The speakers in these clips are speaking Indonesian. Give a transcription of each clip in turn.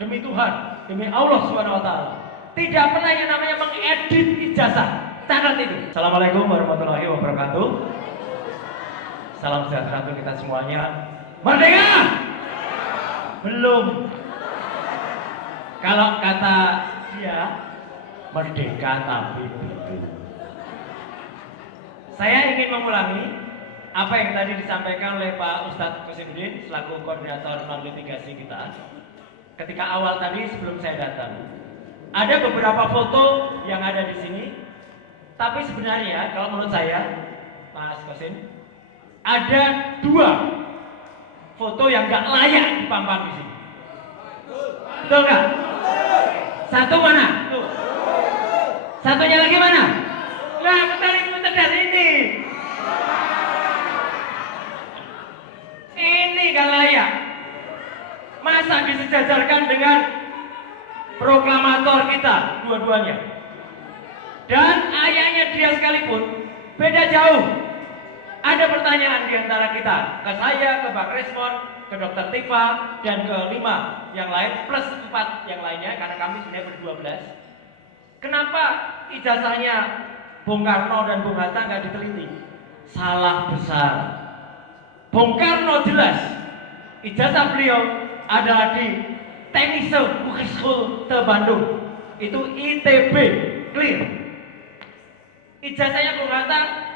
demi Tuhan, demi Allah Subhanahu wa taala, tidak pernah yang namanya mengedit ijazah. Catat itu. Assalamualaikum warahmatullahi wabarakatuh. Salam sejahtera untuk kita semuanya. Merdeka! Belum. Kalau kata dia merdeka tapi belum. Saya ingin mengulangi apa yang tadi disampaikan oleh Pak Ustadz Kosinuddin selaku koordinator non-litigasi kita. Ketika awal tadi sebelum saya datang, ada beberapa foto yang ada di sini. Tapi sebenarnya kalau menurut saya, Mas Kosin, ada 2 foto yang nggak layak dipampang di sini. Betul nggak? Satu mana? Tuh. Satunya lagi mana? Nah, bentar dari ini. Ini nggak layak. Masa disejajarkan dengan proklamator kita dua-duanya? Dan ayahnya dia sekalipun beda jauh. Ada pertanyaan di antara kita, ke saya, ke Bang Resmon, ke Dr. Tifa, dan ke 5 yang lain, plus 4 yang lainnya, karena kami sebenarnya ber-12. Kenapa ijazahnya Bung Karno dan Bung Hatta nggak diteliti? Salah besar. Bung Karno jelas, ijazah beliau adalah di Technische Hogeschool te Bandung, itu ITB, clear. Ijazahnya Bung Hatta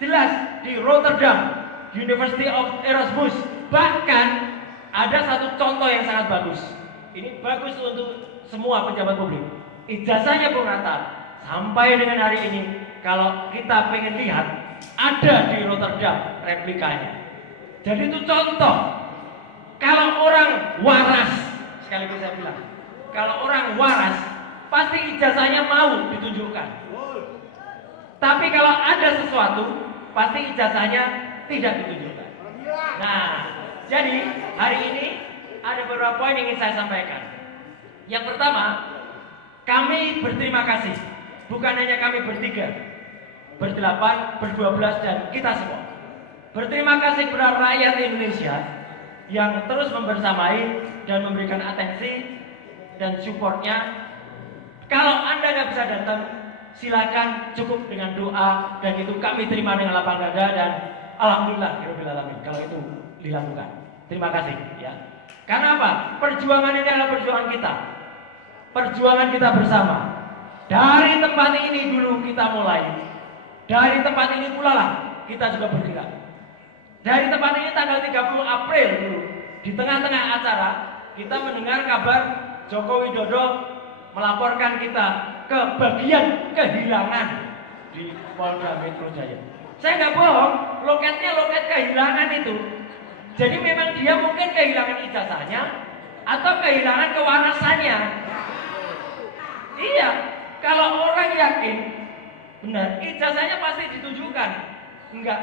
jelas di Rotterdam, University of Erasmus. Bahkan ada satu contoh yang sangat bagus. Ini bagus untuk semua pejabat publik. Ijazahnya Bung Hatta sampai dengan hari ini, kalau kita pengen lihat, ada di Rotterdam replikanya. Jadi itu contoh. Kalau orang waras, sekaligus saya bilang, kalau orang waras pasti ijazahnya mau ditunjukkan. Tapi kalau ada sesuatu, pasti ijazahnya tidak ditunjukkan. Nah, jadi hari ini ada beberapa poin yang ingin saya sampaikan. Yang pertama, kami berterima kasih. Bukan hanya kami bertiga, ber-8, ber-12, dan kita semua. Berterima kasih kepada rakyat Indonesia yang terus membersamai dan memberikan atensi dan supportnya. Kalau Anda nggak bisa datang, silakan cukup dengan doa, dan itu kami terima dengan lapang dada, dan alhamdulillah alamin kalau itu dilakukan. Terima kasih ya. Karena apa? Perjuangan ini adalah perjuangan kita. Perjuangan kita bersama. Dari tempat ini dulu kita mulai. Dari tempat ini pula lah kita juga bergerak. Dari tempat ini tanggal 30 April dulu, di tengah-tengah acara kita mendengar kabar Joko Widodo melaporkan kita ke bagian kehilangan di Polda Metro Jaya. Saya nggak bohong, loketnya loket kehilangan itu. Jadi memang dia mungkin kehilangan ijazahnya atau kehilangan kewarasannya. Iya, kalau orang yakin benar ijazahnya pasti ditunjukkan. Enggak,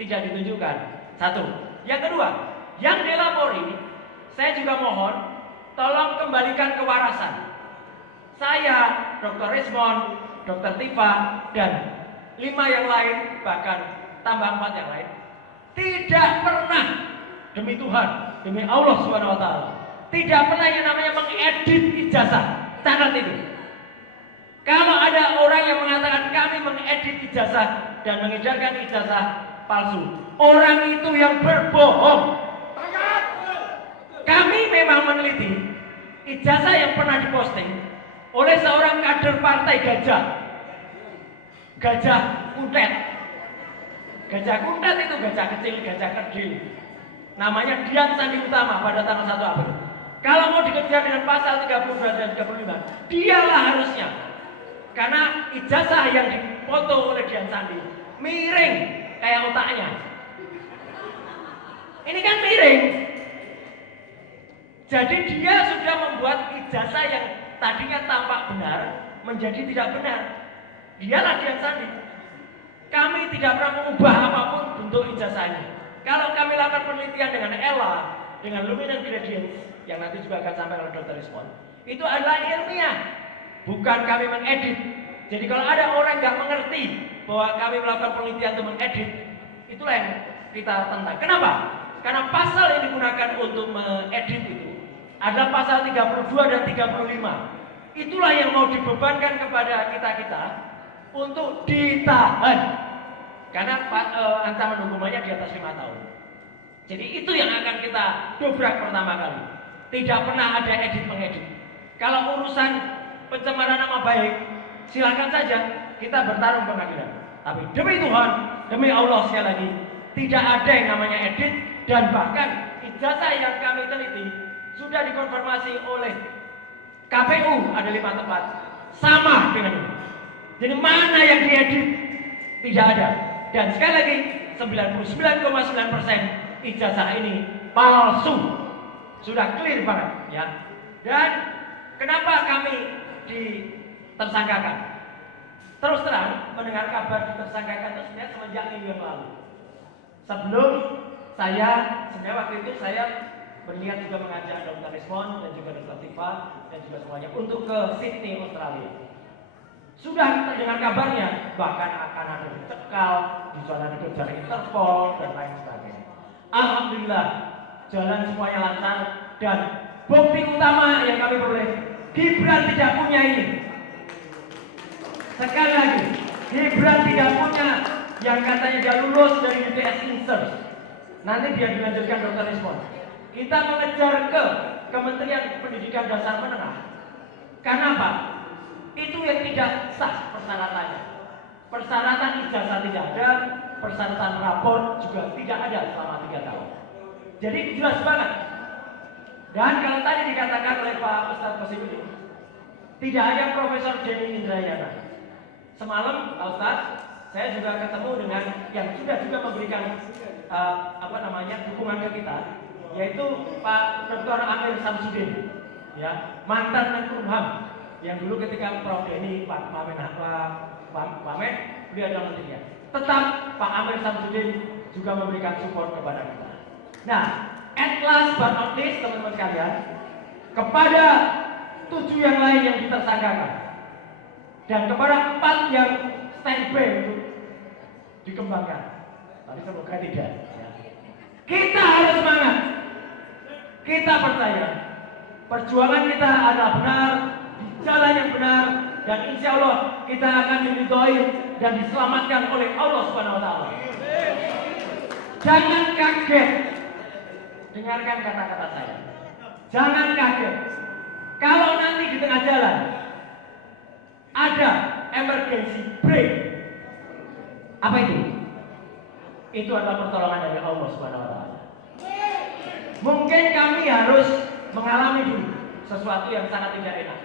tidak ditunjukkan. Satu. Yang kedua, yang dilapori, saya juga mohon tolong kembalikan kewarasan. Saya, Dr. Resmon, Dr. Tifa, dan 5 yang lain, bahkan tambah 4 yang lain, tidak pernah, demi Tuhan, demi Allah Subhanahu wa taala, tidak pernah yang namanya mengedit ijazah. Catat itu. Kalau ada orang yang mengatakan kami mengedit ijazah dan mengedarkan ijazah palsu, orang itu yang berbohong. Kami memang meneliti ijazah yang pernah diposting oleh seorang kader partai Gajah Kuntet. Gajah Kuntet itu gajah kecil, gajah kerdil. Namanya Dian Sandi Utama pada tanggal 1 April. Kalau mau dikejar dengan pasal 32 dan 35, dialah harusnya. Karena ijazah yang dipoto oleh Dian Sandi miring kayak otaknya. Ini kan miring. Jadi dia sudah membuat ijazah yang tadinya tampak benar menjadi tidak benar. Dialah Dian Sandi. Kami tidak pernah mengubah apapun bentuk ijazahnya. Kalau kami lakukan penelitian dengan ELA, dengan luminant gradients, yang nanti juga akan sampai oleh Dr. Resmon, itu adalah ilmiah, bukan kami mengedit. Jadi kalau ada orang nggak mengerti bahwa kami melakukan penelitian untuk mengedit, itulah yang kita tentang. Kenapa? Karena pasal yang digunakan untuk mengedit itu Ada pasal 32 dan 35. Itulah yang mau dibebankan kepada kita-kita untuk ditahan. Karena ancaman hukumannya di atas 5 tahun. Jadi itu yang akan kita dobrak pertama kali. Tidak pernah ada edit mengedit. Kalau urusan pencemaran nama baik, silakan saja kita bertarung pengadilan. Tapi demi Tuhan, demi Allah sekali lagi, tidak ada yang namanya edit. Dan bahkan ijazah yang kami teliti sudah dikonfirmasi oleh KPU, ada 5 tempat sama dengan ini. Jadi mana yang diedit? Tidak ada. Dan sekali lagi 99,9% ijazah ini palsu. Sudah clear banget ya. Dan kenapa kami ditersangkakan? Terus terang mendengar kabar ditersangkakan itu sebenarnya semenjak minggu yang lalu. Sebelum saya, sebenarnya waktu itu saya berniat juga mengajak Dr. Rismond dan juga Dr. Tifa dan juga semuanya untuk ke Sydney, Australia. Sudah terdengar kabarnya, bahkan akan ada dicekal, di sana dikejar Interpol dan lain sebagainya. Alhamdulillah, jalan semuanya lancar dan bukti utama yang kami peroleh, Gibran tidak punya ini. Sekali lagi, Gibran tidak punya yang katanya dia lulus dari UTS Insert. Nanti dia dilanjutkan Dr. Rismond. Kita mengejar ke Kementerian Pendidikan Dasar Menengah. Karena apa? Itu yang tidak sah persyaratannya. Persyaratan ijazah tidak ada, persyaratan rapor juga tidak ada selama 3 tahun. Jadi jelas banget. Dan kalau tadi dikatakan oleh Pak Ustadz Qasimuddin, tidak ada Profesor Jenny Indrayana. Semalam Pak Ustadz, saya juga ketemu dengan yang sudah juga memberikan dukungan ke kita, yaitu Pak Dr. Amir Samsudin, ya, mantan Menkumham, yang dulu ketika Prof. Denny, Pak Mamen, beliau adalah menterinya. Tetap Pak Amir Samsudin juga memberikan support kepada kita. Nah, at last but not least, teman-teman sekalian, kepada 7 yang lain yang ditersangkakan dan kepada 4 yang standby untuk dikembangkan. Tapi semoga tidak. Kita harus semangat. Kita percaya perjuangan kita adalah benar, di jalan yang benar, dan insya Allah kita akan diridhoi dan diselamatkan oleh Allah Subhanahu Wa Taala. Jangan kaget. Dengarkan kata-kata saya. Jangan kaget. Kalau nanti di tengah jalan ada emergency brake, apa itu? Itu adalah pertolongan dari Allah Subhanahu Wa Taala. Mungkin kami harus mengalami dulu sesuatu yang sangat tidak enak.